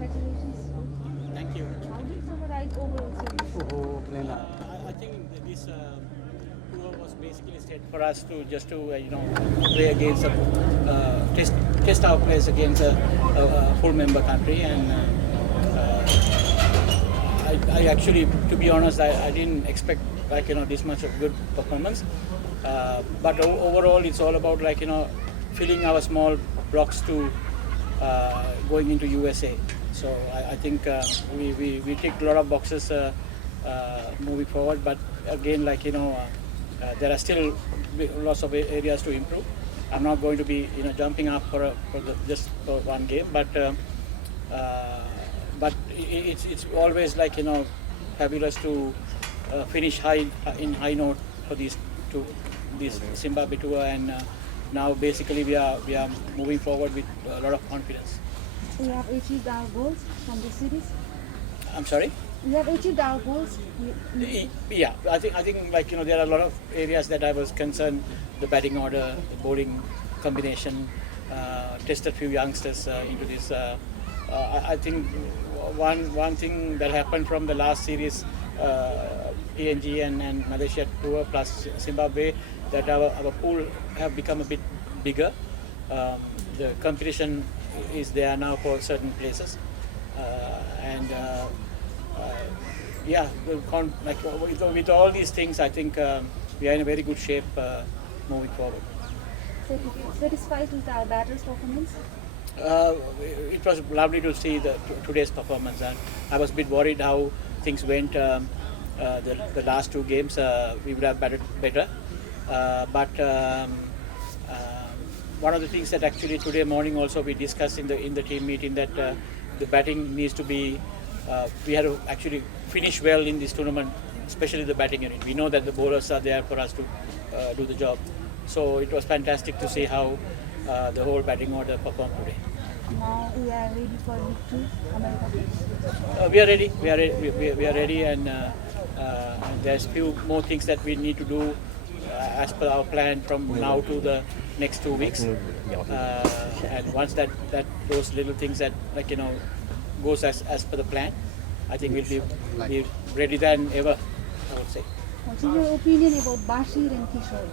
Congratulations. Thank you. How do you summarize overall series? I think that this tour was basically set for us to just to play against test our players against a full member country, and I actually, to be honest, I didn't expect this much of good performance. But overall, it's all about filling our small blocks to going into USA. So I think we ticked a lot of boxes moving forward. But again, there are still lots of areas to improve. I'm not going to be jumping up just for one game, but it's always fabulous to finish high note for this Zimbabwe tour, and now basically we are moving forward with a lot of confidence. We have achieved our goals from the series. I'm sorry? We have achieved our goals. Yeah, I think there are a lot of areas that I was concerned: the batting order, the bowling combination. Tested few youngsters into this. I think one thing that happened from the last series, PNG and Malaysia tour plus Zimbabwe, that our pool have become a bit bigger. The competition is there now for certain places, yeah, with all these things, I think we are in a very good shape moving forward. Satisfied with our batters' performance? It was lovely to see today's performance, and I was a bit worried how things went. The last two games we would have batted better, but one of the things that actually today morning also we discussed in the team meeting, that the batting needs to be. We had to actually finish well in this tournament, especially the batting unit. We know that the bowlers are there for us to do the job. So it was fantastic to see how the whole batting order performed today. Now we are ready for week 2, America. We are ready. We are ready, and there's few more things that we need to do as per our plan from now to the next 2 weeks. And once that those little things that goes as per the plan, I think we'll be ready than ever, I would say. What's your opinion about Bashir and Kishore?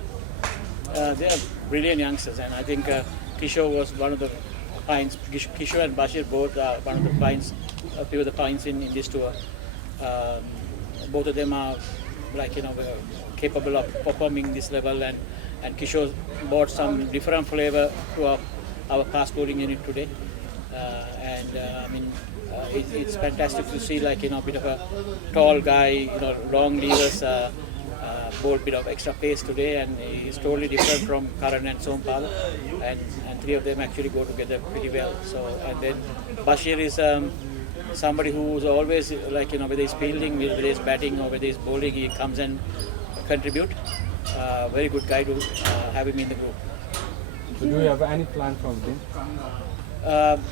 They are brilliant youngsters, and I think Kishore was one of the finds. Kishore and Bashir both are one of the finds, a few of the finds in this tour. Both of them are capable of performing this level, and Kishore brought some different flavor to our fast bowling unit today. It's fantastic to see bit of a tall guy, long levers, bowl bit of extra pace today, and he's totally different from Karan and Sompal, and three of them actually go together pretty well. So, and then Bashir is somebody who's always whether he's fielding, whether he's batting, or whether he's bowling, he comes and contribute. Very good guy to have him in the group. So do you have any plan from them?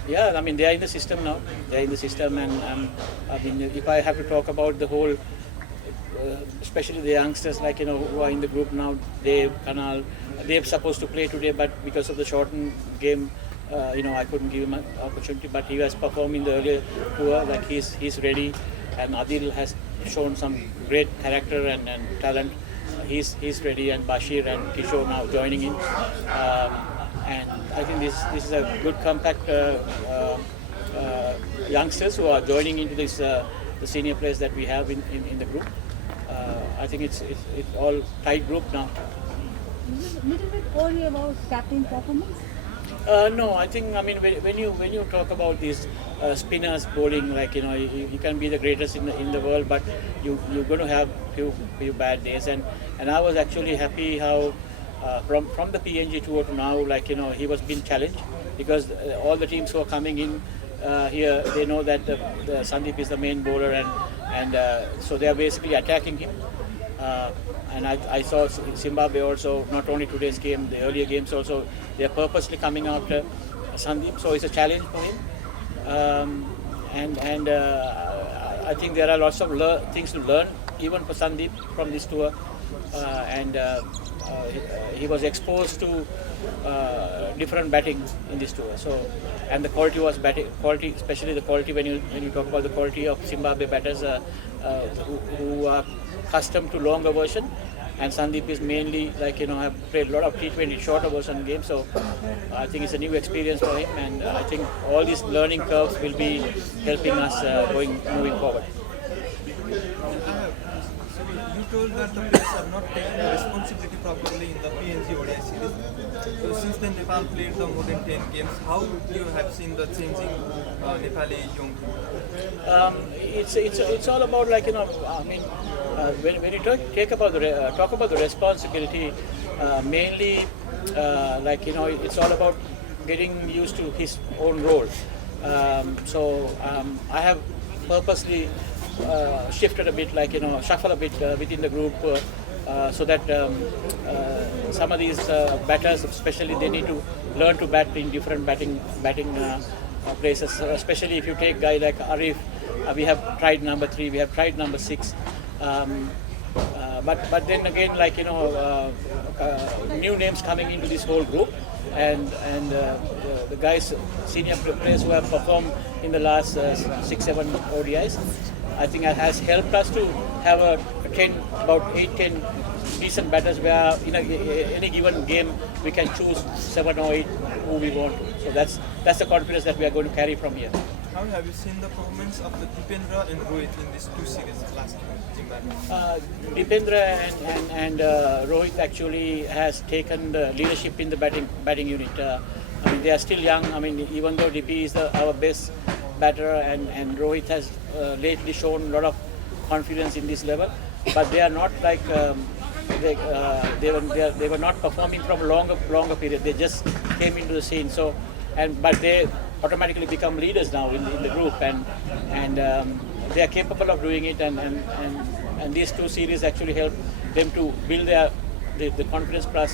Yeah, they are in the system now. They are in the system, and if I have to talk about the whole, especially the youngsters who are in the group now, Dave, Kanal, they're supposed to play today, but because of the shortened game, I couldn't give him an opportunity. But he has performed in the earlier tour, he's ready, and Adil has shown some great character and talent. He's ready, and Bashir and Kishore now joining in. And I think this is a good compact youngsters who are joining into this the senior players that we have in the group. I think it's all tight group now. Is it a little bit worried about captain performance? No, I think when you talk about these spinners bowling, you can be the greatest in the world, but you're going to have few bad days, and I was actually happy how from the PNG tour to now, he was being challenged, because all the teams who are coming in here, they know that the Sandeep is the main bowler, and so they are basically attacking him. And I saw Zimbabwe also, not only today's game, the earlier games also, they are purposely coming after Sandeep, so it's a challenge for him. I think there are lots of things to learn, even for Sandeep, from this tour. he was exposed to different batting in this tour. So, and the quality was quality, especially the quality when you talk about the quality of Zimbabwe batters who are accustomed to longer version. And Sandeep is mainly have played a lot of T20 shorter version games, so I think it's a new experience for him, and I think all these learning curves will be helping us moving forward. You told that the players are not taking the responsibility properly in the PNG ODI series. So since then Nepal played the more than 10 games, how you have seen the changing Nepali young people? It's all about when you talk about the responsibility, mainly it's all about getting used to his own role. I have purposely shifted a bit, shuffle a bit within the group, so that some of these batters, especially, they need to learn to bat in different batting places. Especially if you take a guy like Arif, we have tried number 3, we have tried number 6. But then again, new names coming into this whole group, and the guys, senior players who have performed in the last 6-7 ODIs, I think it has helped us to have about 8-10 decent batters where in any given game we can choose 7 or 8 who we want to. So that's the confidence that we are going to carry from here. How have you seen the performance of the Dipendra and Rohit in these 2 series last year? Dipendra and Rohit actually has taken the leadership in the batting unit. They are still young. Even though DP is our best batter, and Rohit has lately shown a lot of confidence in this level, but they are not they were not performing from a longer period. They just came into the scene. But they automatically become leaders now in the group, and they are capable of doing it, and these 2 series actually help them to build the confidence plus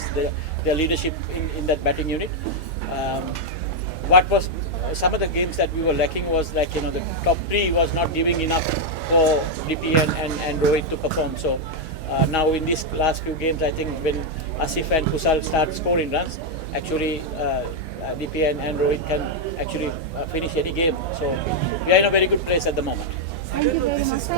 their leadership in that batting unit. What was some of the games that we were lacking was the top 3 was not giving enough for DP and Rohit to perform. So now in these last few games, I think when Asif and Kusal start scoring runs, actually DP and Rohit can actually finish any game. So we are in a very good place at the moment. Thank you very much.